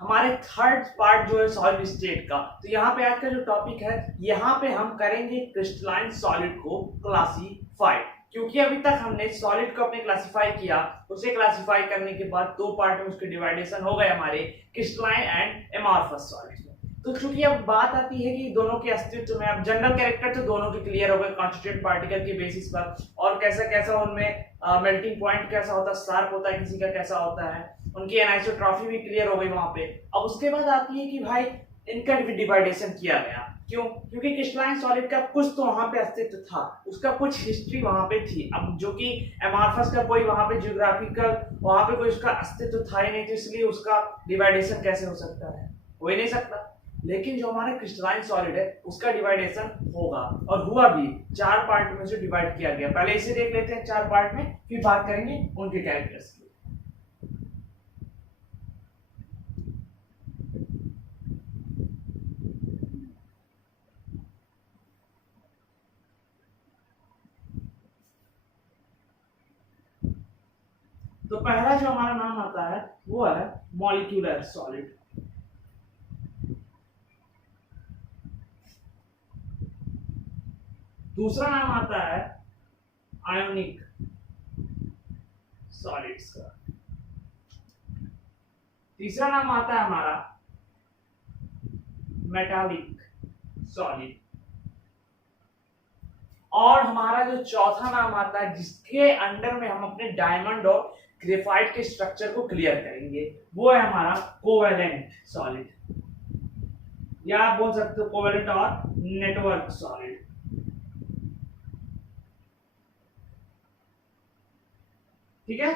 हमारे third part जो है सॉलिड स्टेट का। तो यहाँ पे आज का जो टॉपिक है, यहाँ पे हम करेंगे क्रिस्टलाइन सॉलिड को क्लासीफाई। क्योंकि अभी तक हमने सॉलिड को अपने क्लासिफाई किया, उसे क्लासिफाई करने के बाद दो पार्ट में उसके डिवाइडेशन हो गए हमारे क्रिस्टलाइन एंड एमॉर्फस सॉलिड। तो चूंकि अब बात आती है कि दोनों के अस्तित्व में, अब जनरल कैरेक्टर तो दोनों के क्लियर हो गए कॉन्स्टिट्यूएंट पार्टिकल के बेसिस पर, और कैसा कैसा उनमें मेल्टिंग पॉइंट कैसा होता है, शार्प होता है, किसी का कैसा होता है, उनकी एनाइसोट्रॉफी भी क्लियर हो गई वहां पे। अब उसके बाद आती है कि भाई इनका डिवाइडेशन किया गया क्यों? क्योंकि क्रिस्टलाइन सॉलिड का कुछ तो वहां पे अस्तित्व था, उसका कुछ हिस्ट्री वहां पे थी। अब जो कि एमॉर्फस का कोई वहां पे जियोग्राफिकल वहां पे कोई उसका अस्तित्व था ही नहीं, तो इसलिए उसका डिवाइडेशन कैसे हो सकता है? हो ही नहीं सकता। लेकिन जो हमारा क्रिस्टलाइन सॉलिड है उसका डिवाइडेशन होगा, और हुआ भी। चार पार्ट में से डिवाइड किया गया। पहले इसे देख लेते हैं चार पार्ट में, फिर बात करेंगे उनके कैरेक्टर्स की। तो पहला जो हमारा नाम आता है वो है मॉलिक्यूलर सॉलिड। दूसरा नाम आता है आयोनिक सॉलिड्स का। तीसरा नाम आता है हमारा मेटालिक सॉलिड। और हमारा जो चौथा नाम आता है, जिसके अंडर में हम अपने डायमंड और ग्रेफाइट के स्ट्रक्चर को क्लियर करेंगे, वो है हमारा कोवेलेंट सॉलिड, या आप बोल सकते हो कोवेलेंट और नेटवर्क सॉलिड। ठीक है,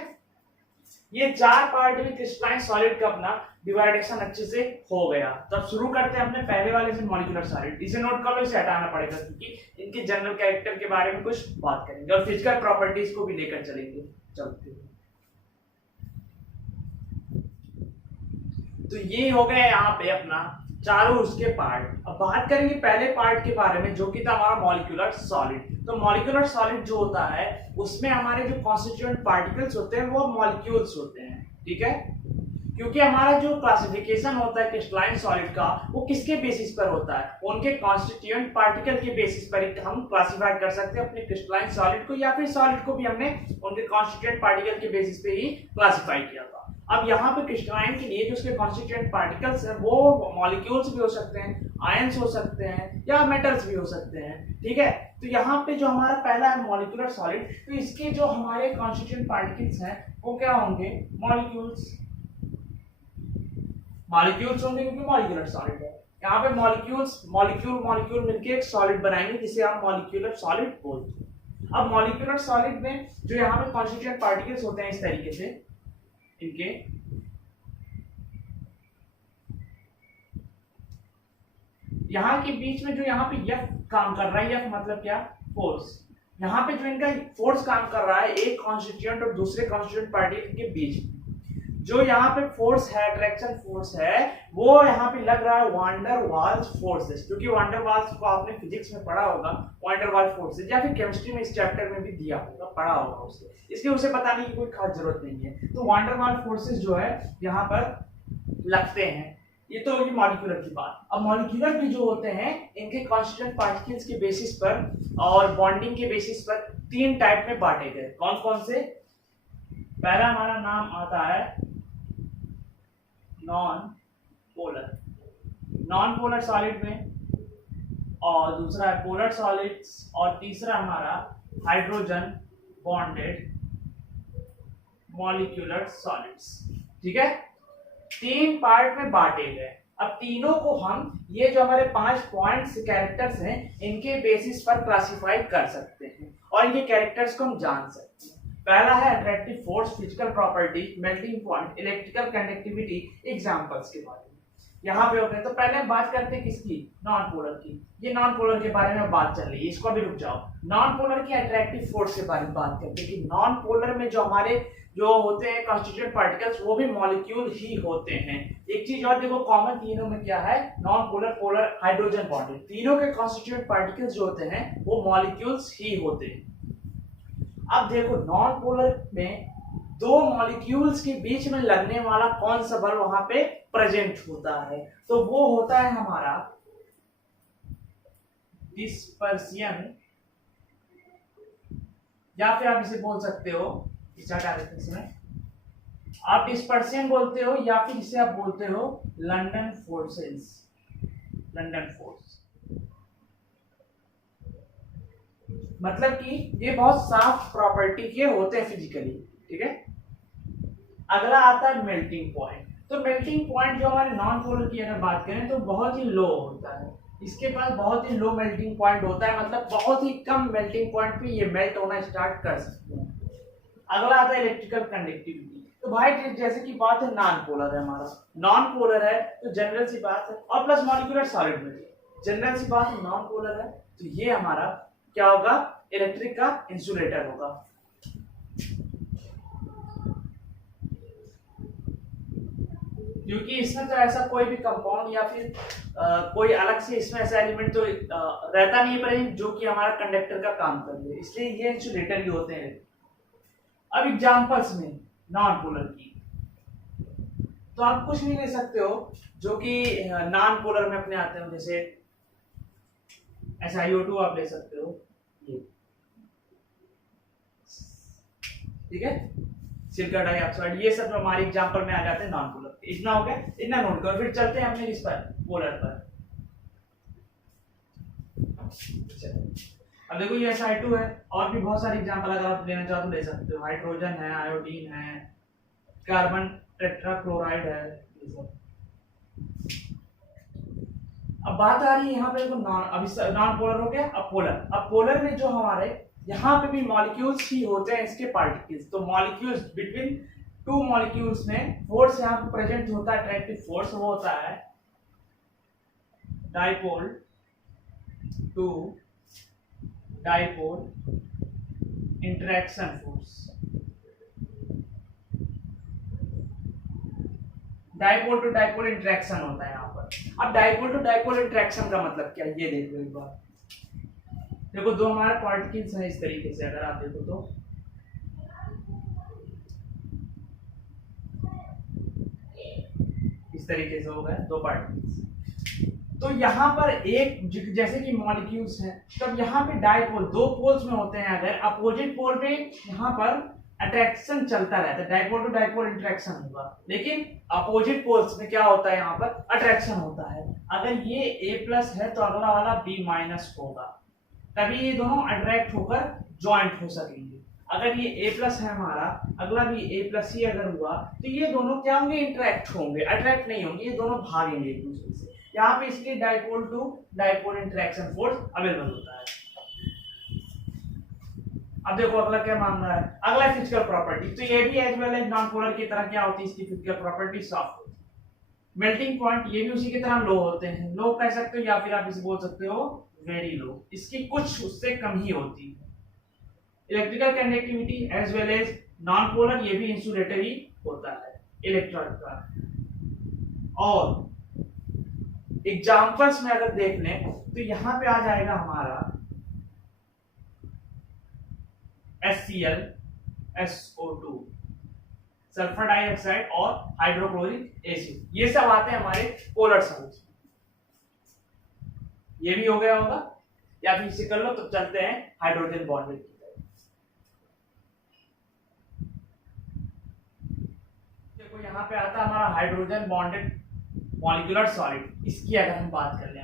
ये चार पार्ट में क्रिस्टलाइन सॉलिड का अपना डिवाइडेशन अच्छे से हो गया। तो अब शुरू करते हैं अपने पहले वाले से, मॉलिक्यूलर सॉलिड। इसे नोट कर लो, इसे हटाना पड़ेगा क्योंकि इनके जनरल कैरेक्टर के बारे में कुछ बात करेंगे और फिजिकल प्रॉपर्टीज को भी लेकर चलेंगे। चलते हैं, तो ये हो गया यहाँ पे अपना चारों उसके पार्ट। अब बात करेंगे पहले पार्ट के बारे में, जो कि था हमारा मॉलिक्यूलर सॉलिड। तो मॉलिक्यूलर सॉलिड जो होता है उसमें हमारे जो कॉन्स्टिट्यूएंट पार्टिकल्स होते हैं वो मॉलिक्यूल्स होते हैं। ठीक है, क्योंकि हमारा जो क्लासिफिकेशन होता है क्रिस्टलाइन सॉलिड का, वो किसके बेसिस पर होता है? उनके कॉन्स्टिट्यूएंट पार्टिकल के बेसिस पर हम क्लासिफाई कर सकते हैं अपने क्रिस्टलाइन सॉलिड को, या फिर सॉलिड को भी हमने उनके कॉन्स्टिट्यूएंट पार्टिकल के बेसिस पे ही क्लासिफाई किया था। अब यहाँ पे क्रिस्टलाइन के लिए जो उसके कॉन्स्टिट्यूएंट पार्टिकल्स हैं वो मॉलिक्यूल्स भी हो सकते हैं, आयंस हो सकते हैं, या मेटल्स भी हो सकते हैं। ठीक है, तो यहाँ पे जो हमारा पहला है मॉलिक्यूलर सॉलिड, तो इसके जो हमारे कॉन्स्टिट्यूएंट पार्टिकल्स हैं वो क्या होंगे? मॉलिक्यूल्स। मॉलिक्यूल्स होंगे क्योंकि मॉलिक्यूलर सॉलिड है। यहाँ पे मॉलिक्यूल्स, मॉलिक्यूल मिलके एक सॉलिड बनाएंगे जिसे हम मॉलिक्यूलर सॉलिड बोलते हैं। अब मॉलिक्यूलर सॉलिड में जो यहाँ पे कॉन्स्टिट्यूएंट पार्टिकल्स होते हैं इस तरीके से, इनके यहाँ के बीच में जो यहाँ पे यफ काम कर रहा है, यफ मतलब क्या? फोर्स। यहाँ पे जो इनका फोर्स काम कर रहा है एक कॉन्स्टिट्यूएंट और दूसरे कॉन्स्टिट्यूएंट पार्टिकल के बीच में, जो यहाँ पे फोर्स है, अट्रैक्शन फोर्स है, वो यहाँ पे लग रहा है वांडर वाल्स फोर्सेस। क्योंकि वांडर वाल्स को आपने फिजिक्स में पढ़ा होगा, वांडर वाल्स फोर्सेस, या फिर केमिस्ट्री में इस चैप्टर में भी दिया होगा, पढ़ा होगा उसे, इसलिए उसे बताने की कोई खास जरूरत नहीं है। तो वांडर वाल्स फोर्सेस जो है यहाँ पर लगते हैं। ये तो होगी मॉलिक्यूलर की बात। अब मॉलिक्यूलर भी जो होते हैं इनके कॉन्स्टिट्यूएंट पार्टिकल्स के बेसिस पर और बॉन्डिंग के बेसिस पर तीन टाइप में बांटे गए। कौन कौन से? पहला हमारा नाम आता है non polar, non polar solid में, और दूसरा है पोलर सॉलिड्स, और तीसरा हमारा हाइड्रोजन बॉन्डेड मॉलिक्यूलर सॉलिड्स। ठीक है, तीन पार्ट में बांटे गए। अब तीनों को हम, ये जो हमारे 5 पॉइंट्स कैरेक्टर्स हैं, इनके बेसिस पर क्लासिफाई कर सकते हैं और इनके कैरेक्टर्स को हम जान सकते हैं। पहला है attractive force, physical property, melting point, electrical conductivity, examples के बारे में यहाँ पे होते हैं। तो पहले हम बात करते हैं किसकी? नॉन पोलर की। ये नॉन पोलर के बारे में बात चल रही है, इसको भी रुक जाओ। नॉन पोलर की अट्रैक्टिव फोर्स के बारे में बात करते हैं कि नॉन पोलर में जो हमारे जो होते हैं कॉन्स्टिट्यूएंट पार्टिकल्स वो भी मॉलिक्यूल ही होते हैं। एक चीज और देखो, कॉमन तीनों में क्या है? Non polar, polar, hydrogen bonded, तीनों के कॉन्स्टिट्यूएंट पार्टिकल्स जो होते हैं वो मॉलिक्यूल्स ही होते हैं। अब देखो, नॉन पोलर में दो मॉलिक्यूल्स के बीच में लगने वाला कौन सा बल वहां पे प्रेजेंट होता है, तो वो होता है हमारा डिस्पर्सियन, या फिर आप इसे बोल सकते हो, इसे हटा देते हैं इसमें, आप डिस्पर्सियन बोलते हो या फिर इसे आप बोलते हो लंदन फोर्सेस, लंदन फोर्स। मतलब कि ये बहुत साफ प्रॉपर्टी के होते हैं फिजिकली, ठीक है। अगला आता है मेल्टिंग पॉइंट। तो मेल्टिंग पॉइंट जो हमारे नॉन पोलर की अगर बात करें तो बहुत ही लो होता है, इसके पास बहुत ही लो मेल्टिंग पॉइंट होता है, मतलब बहुत ही कम मेल्टिंग पॉइंट पे ये मेल्ट होना स्टार्ट कर सकते हैं। अगला आता है इलेक्ट्रिकल कंडक्टिविटी। तो भाई जैसे कि बात है नॉन पोलर है, हमारा नॉन पोलर है तो जनरल सी बात है, और प्लस मॉलिक्यूलर सॉलिड में जनरल सी बात है नॉन पोलर है, तो ये हमारा क्या होगा, इलेक्ट्रिक का इंसुलेटर होगा। क्योंकि इसमें तो ऐसा कोई भी कंपाउंड या फिर कोई अलग से इसमें ऐसा एलिमेंट तो रहता नहीं है जो कि हमारा कंडक्टर का काम कर ले, इसलिए ये इंसुलेटर ही होते हैं। अब एग्जांपल्स में नॉन पोलर की, तो आप कुछ भी ले सकते हो जो कि नॉन पोलर में अपने आते हो, जैसे SiO2 आप ले सकते हो, ये ठीक है, सिलिकॉन डाइऑक्साइड, ये सब हमारे एग्जांपल में आ जाते हैं नॉन पोलर। इतना हो गया, इतना नोट करो, फिर चलते हैं अपने इस पर, पोलर पर। अब देखो ये Si2 है, और भी बहुत सारे एग्जांपल अगर आप लेना चाहो तो ले सकते हो, हाइड्रोजन है, आयोडीन है, कार्बन टेट्राक्लोराइड है, ये सब। अब बात आ रही है यहाँ पे, अभी नॉन पोलर हो गया, अब पोलर। अब पोलर में जो हमारे यहाँ पे भी मॉलिक्यूल्स ही होते हैं इसके पार्टिकल्स, तो मॉलिक्यूल्स बिटवीन टू मॉलिक्यूल्स में फोर्स यहाँ पे प्रेजेंट होता है, अट्रैक्टिव फोर्स, वो होता है dipole to dipole interaction force. Dipole to dipole interaction होता है यहाँ पर। अब डाइपोल टू डाइपोल इंटरेक्शन का मतलब क्या है, ये देखो एक बार। देखो दो हमारे पार्टिकल्स हैं इस तरीके से, अगर आप देखो तो इस तरीके से हो गए दो पार्टिकल्स। तो यहाँ पर एक जैसे कि मॉलिक्यूल्स हैं, तब यहाँ पे डाइपोल दो पोल्स में होते हैं, अगर अपोजिट पोल पे यहाँ पर अट्रैक्शन चलता रहता है, डाइपोल टू डाइपोल इंटरेक्शन होगा, लेकिन अपोजिट पोल्स में क्या होता है, यहाँ पर अट्रैक्शन होता है। अगर ये A+ है तो अगला वाला B- होगा, तभी ये दोनों अट्रैक्ट होकर ज्वाइंट हो सकेंगे। अगर ये A+ है हमारा, अगला भी A+ ही अगर हुआ, तो ये दोनों क्या होंगे, इंटरेक्ट होंगे, अट्रैक्ट नहीं होंगे, ये दोनों भागेंगे एक दूसरे से। यहाँ पे इसलिए dipole to dipole interaction force available होता है। अब देखो अगला क्या मान रहा है, अगला फिजिकल प्रॉपर्टी। तो ये भी as well as non polar की तरह क्या होती है, इसकी फिजिकल प्रॉपर्टी सॉफ्ट होती है। मेल्टिंग पॉइंट ये भी उसी की तरह लो होते हैं, लो कह सकते हो या फिर आप इसे बोल सकते हो वेरी लो, इसकी कुछ उससे कम ही होती है। Electrical conductivity as well as non polar, ये भी इंसुलेटर ही होता है इलेक्ट्रॉन का। और एग्जांपल्स में अगर देख लें तो यहां पे आ जाएगा हमारा HCl, SO2, सल्फर डाइऑक्साइड और हाइड्रोक्लोरिक एसिड, ये सब आते हैं हमारे पोलर सॉल्यूट्स में। ये भी हो गया होगा, या फिर इसे कर लो। तो चलते हैं हाइड्रोजन बॉन्डेड की तरफ। देखो यहाँ पे आता है हमारा हाइड्रोजन बॉन्डेड मॉलिक्यूलर सॉलिड। इसकी अगर हम बात कर लें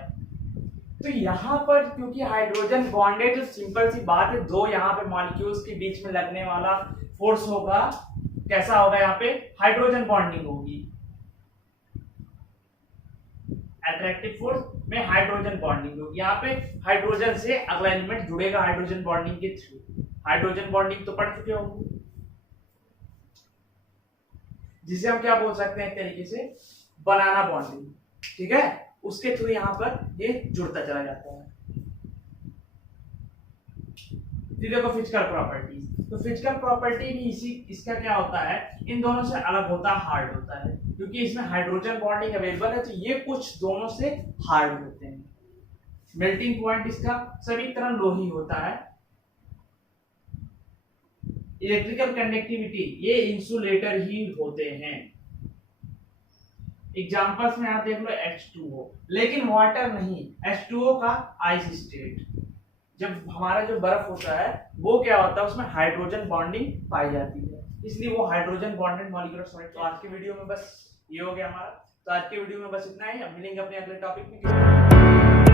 तो यहाँ पर क्योंकि हाइड्रोजन बॉन्डेड, जो सिंपल सी बात है, दो यहाँ पे मॉलिक्यूल्स के बीच में लगने वाला फोर्स होगा, कैसा होगा, यहाँ पे हाइड्रोजन बॉन्डिंग होगी, अट्रैक्टिव फोर्स में हाइड्रोजन बॉन्डिंग होगी। यहाँ पे हाइड्रोजन से अगला एलिमेंट जुड़ेगा हाइड्रोजन बॉन्डिंग के थ्रू। हाइड्रोजन बॉन्डिंग तो पढ़ चुके होंगे, जिसे हम क्या बोल सकते हैं एक तरीके से बनाना बॉन्डिंग, ठीक है, उसके थ्रू यहाँ पर ये जुड़ता चला जाता है। देखो फिजिकल प्रॉपर्टीज, तो फिजिकल प्रॉपर्टी भी इसी इसका क्या होता है, इन दोनों से अलग होता है, हार्ड होता है, क्योंकि इसमें हाइड्रोजन बॉन्डिंग अवेलेबल है, तो ये कुछ दोनों से हार्ड होते हैं। मेल्टिंग पॉइंट इसका सभी तरह लो ही होता है। इलेक्ट्रिकल कंडक्टिविटी, ये इंसुलेटर ही होते हैं। एग्जांपल्स में आप देख लो H2O, लेकिन वाटर नहीं, H2O का आइस स्टेट। जब हमारा जो बर्फ होता है वो क्या होता है, उसमें हाइड्रोजन बॉन्डिंग पाई जाती है, इसलिए वो हाइड्रोजन बॉन्डेड मॉलिक्यूलर सॉलिड। तो आज की वीडियो में बस ये हो गया हमारा। तो आज की वीडियो में बस इतना ही, अब मिलेंगे अपने अगले टॉपिक में।